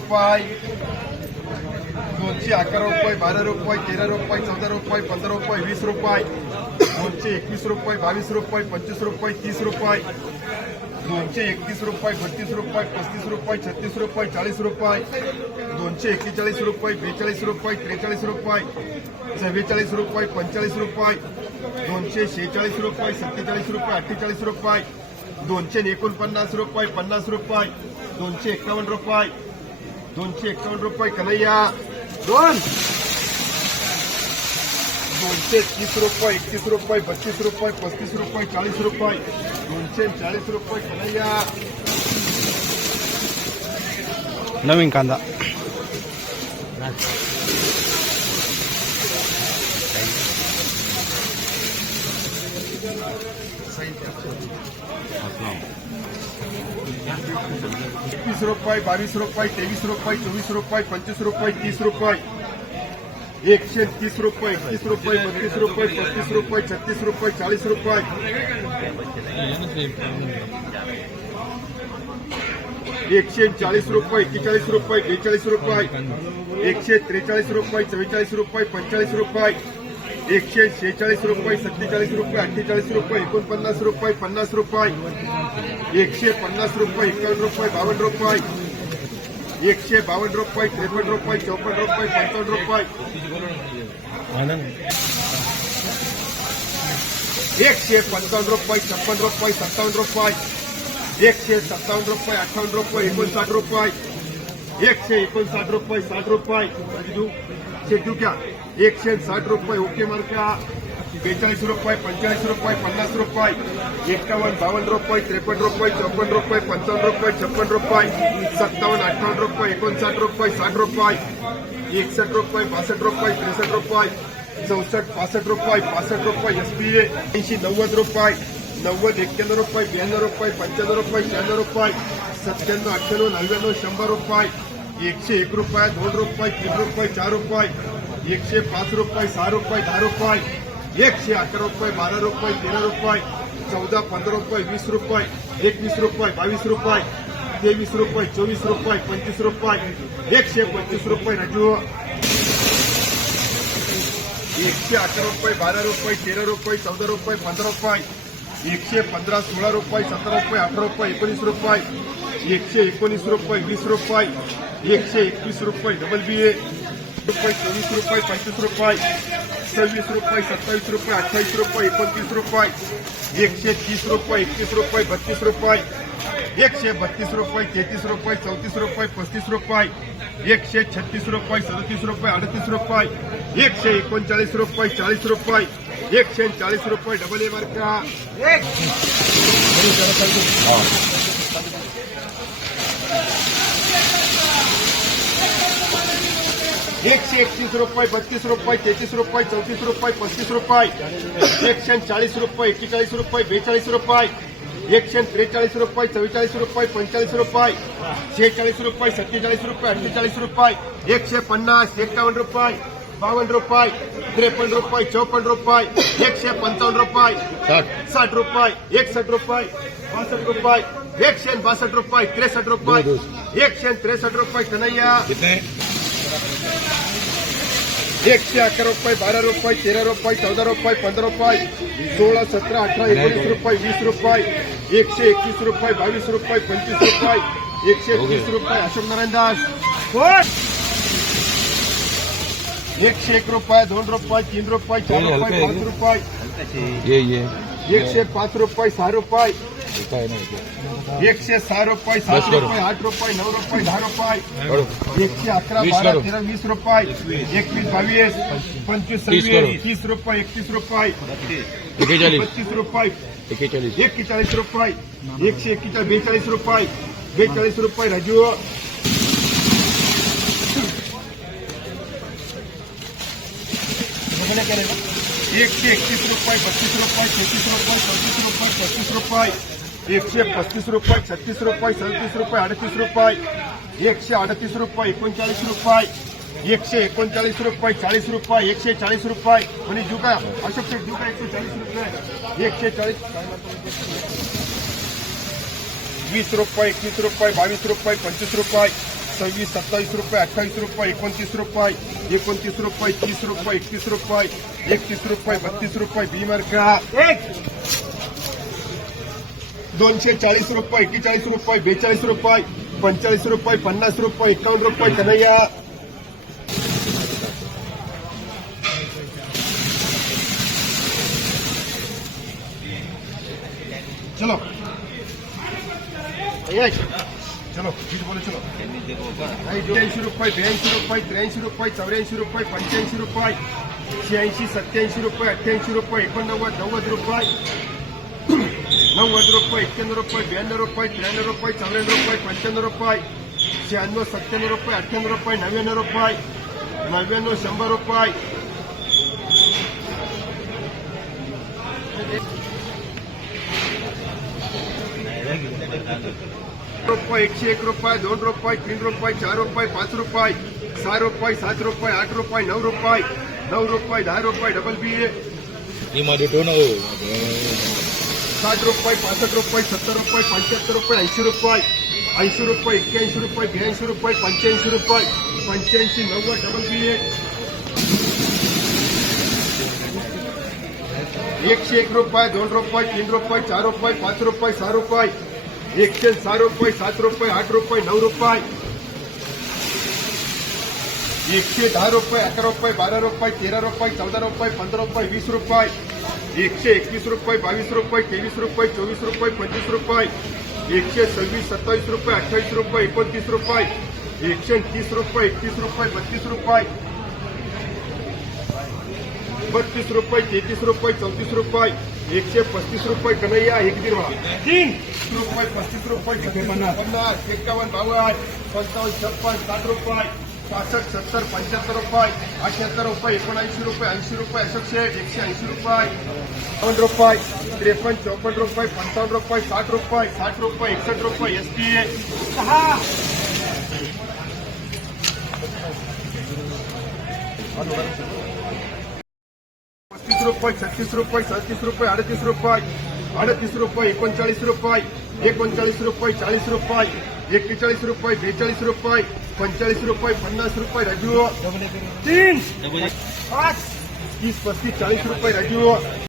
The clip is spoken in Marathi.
रुपये, 211 रुपये, 12 रुपये, 13 रुपये, 14 रुपये, 15 रुपये, 20 रुपये, 221 रुपये, 22 रुपये, 25 रुपये, 30 रुपये, 231 रुपये, 32 रुपये, 35 रुपये, 36 रुपये, 40 रुपये, 241 रुपये, 42 रुपये, 43 रुपये, 44 रुपये, 45 रुपये, 246 रुपये, 47 रुपये, 48 रुपये, 249 रुपये, 50 रुपये, 251 रुपये, 251 रुपये, कन्हैया दोन, 230 रुपये, 31 रुपये, 32 रुपये, 35 रुपये, 40 रुपये, 240 रुपये, कन्हैया नवीन कांदा ₹21, ₹22, ₹23, ₹24 रुपये, 25 रुपये, 30 रुपये, 130 रुपये, 31 रुपये, 32 रुपये, 35 रुपये, 36 रुपये, 40 रुपये, 140 रुपये, 41 रुपये, 42 रुपये, 143 रुपये, 44 रुपये, 45 रुपये, 146 रुपये, 47 रुपये, 48 रुपये, 49 रुपये, 50 रुपये, 150 रुपये, 51 रुपये, 52 रुपये, 152 रुपये, 53 रुपये, 54 रुपये, 55 रुपये, 155 रुपये, 56 रुपये, 57 रुपये, 157 रुपये, 58 रुपये, 59 रुपये, 159 रुपये, 60 रुपये, शेड्यू क्या 160 रुपये, ओके मार्का 42 रुपये, 45 रुपये, 50 रुपये, 51, 52 रुपये, 53 रुपये, 54 रुपये, 55 रुपये, 56 रुपये, 57, 58 रुपये, 59 रुपये, 60 रुपये, 61 रुपये, 62 रुपये, 63 रुपये, 64, 65 रुपये, 65 रुपये, एसपीए 80, 90 रुपये, 90, 91 रुपये, 92 रुपये, 95 रुपये, 96 रुपये, 97, 98, 99, 100 रुपये, 101 रुपये, 2 रुपये, 3 रुपये, 4 रुपये, 105 रुपये, 6 रुपये, 10 रुपये, 111 रुपये, 12 रुपये, 13 रुपये, 14, 15 रुपये, 20 रुपये, 21 रुपये, 22 रुपये, 23 रुपये, 24 रुपये, 25 रुपये, 125 रुपये, राजू 111 रुपये, 12 रुपये, 13 रुपये, 14 रुपये, 15 रुपये, 115, 16 रुपये, 17 रुपये, 18 रुपये, 19 रुपये, 119 रुपये, 20 रुपये, 121 रुपये, डबल BA रुपये, 24 रुपये, 25 रुपये, 26 रुपये, 27 रुपये, 28 रुपये, 29 रुपये, 130 रुपये, 31 रुपये, 32 रुपये, 132 रुपये, 33 रुपये, 34 रुपये, 35 रुपये, 136 रुपये, 37 रुपये, 38 रुपये, 139 रुपये, 40 रुपये, 140 रुपये, डबल ए मार्का 131 रुपये, 32 रुपये, 33 रुपये, 34 रुपये, 35 रुपये, 140 रुपये, 41 रुपये, 42 रुपये, 143 रुपये, 44 रुपये, 45 रुपये, 46 रुपये, 47 रुपये, 48 रुपये, 150, 51 रुपये, 52 रुपये, 53 रुपये, 54 रुपये, 155 रुपये, 60 रुपये, 61 रुपये, 62 रुपये, 162 रुपये, 63 रुपये, 163 रुपये, कन्हैया 111 रुपये, 12 रुपये, 13 रुपये, 14 रुपये, 15 रुपये, 16, 17, 18, 19 रुपये, 20 रुपये, 121 रुपये, 22 रुपये, 25 रुपये, 130 रुपये, अशोक नारायण दास 101 रुपये, 2 रुपये, 3 रुपये, 4 रुपये, 5 रुपये, 105 रुपये, 6 रुपये, 106 रुपये, 7 रुपये, 8 रुपये, 9 रुपये, 10 रुपये, 111, 12, 13, 20 रुपये, 21, 22, 25, 26, 30 रुपये, 31 रुपये, 32 रुपये, 41 रुपये, 141, 42 रुपये, 42 रुपये, राजू 131 रुपये, 32 रुपये, 33 रुपये, 34 रुपये, 35 रुपये, 135 रुपये, 36 रुपये, 37 रुपये, 38 रुपये, 138 रुपये, 39 रुपये, 139 रुपये, 40 रुपये, 140 रुपये, आणि जुका अशोक शेठ जुका 140 रुपये, 140, 20 रुपये, 21 रुपये, 22 रुपये, 25 रुपये, 26, 27 रुपये, 28 रुपये, 29 रुपये, 29 रुपये, 30 रुपये, 31 रुपये, 31 रुपये, 32 रुपये, बीमर का 240 रुपये, 41 रुपये, 42 रुपये, 45 रुपये, 50 रुपये, 51 रुपये, कन्हैया चलो चलो ठीक बोलो चलो 82 रुपये, 82 रुपये, 83 रुपये, 84 रुपये, 85 रुपये, 86, 87 रुपये, 88 रुपये, 89, 90 रुपये, 90 रुपये, 91 रुपये, 92 रुपये, 93 रुपये, 94 रुपये, 95 रुपये, 96, 97 रुपये, 98 रुपये, 99 रुपये, 99, 100 रुपये, रुपये, 101 रुपये, 2 रुपये, 3 रुपये, 4 रुपये, 5 रुपये, 6 रुपये, 7 रुपये, 8 रुपये, 9 रुपये, 9 रुपये, 10 रुपये, डबल बी 60 रुपये, 65 रुपये, 70 रुपये, 75 रुपये, 80 रुपये, 80 रुपये, 81 रुपये, 82 रुपये, 85 रुपये, 85, 90, डबल बी 101 रुपये, 2 रुपये, 3 रुपये, 4 रुपये, 5 रुपये, 6 रुपये, 106 रुपये, 7 रुपये, 8 रुपये, 9 रुपये, 110 रुपये, 11 रुपये, 12 रुपये, 13 रुपये, 14 रुपये, 15 रुपये, 20 रुपये, 121 रुपये, 22 रुपये, 23 रुपये, 24 रुपये, 25 रुपये, 126, 27 रुपये, 28 रुपये, 29 रुपये, 130 रुपये, 31 रुपये, 32 रुपये, 32 रुपये, 33 रुपये, 34 रुपये, 135 रुपये, कन्हैया एक दिरवा 3 रुपये, 35 रुपये, 50, 51, 52, 55, 56, 60 रुपये, 65, 70, 75 रुपये, 78 रुपये, 79 रुपये, 80 रुपये, 180 रुपये, 52 रुपये, 53, 54 रुपये, 55 रुपये, 60 रुपये, 60 रुपये, 61 रुपये, एसटीए 35 रुपये, 36 रुपये, 37 रुपये, 38 रुपये, 38 रुपये, 39 रुपये, 39 रुपये, 40 रुपये, 41 रुपये, 42 रुपये, 45 रुपये, 50 रुपये, राजू 3, 5, 30, 35, 40 रुपये, राजू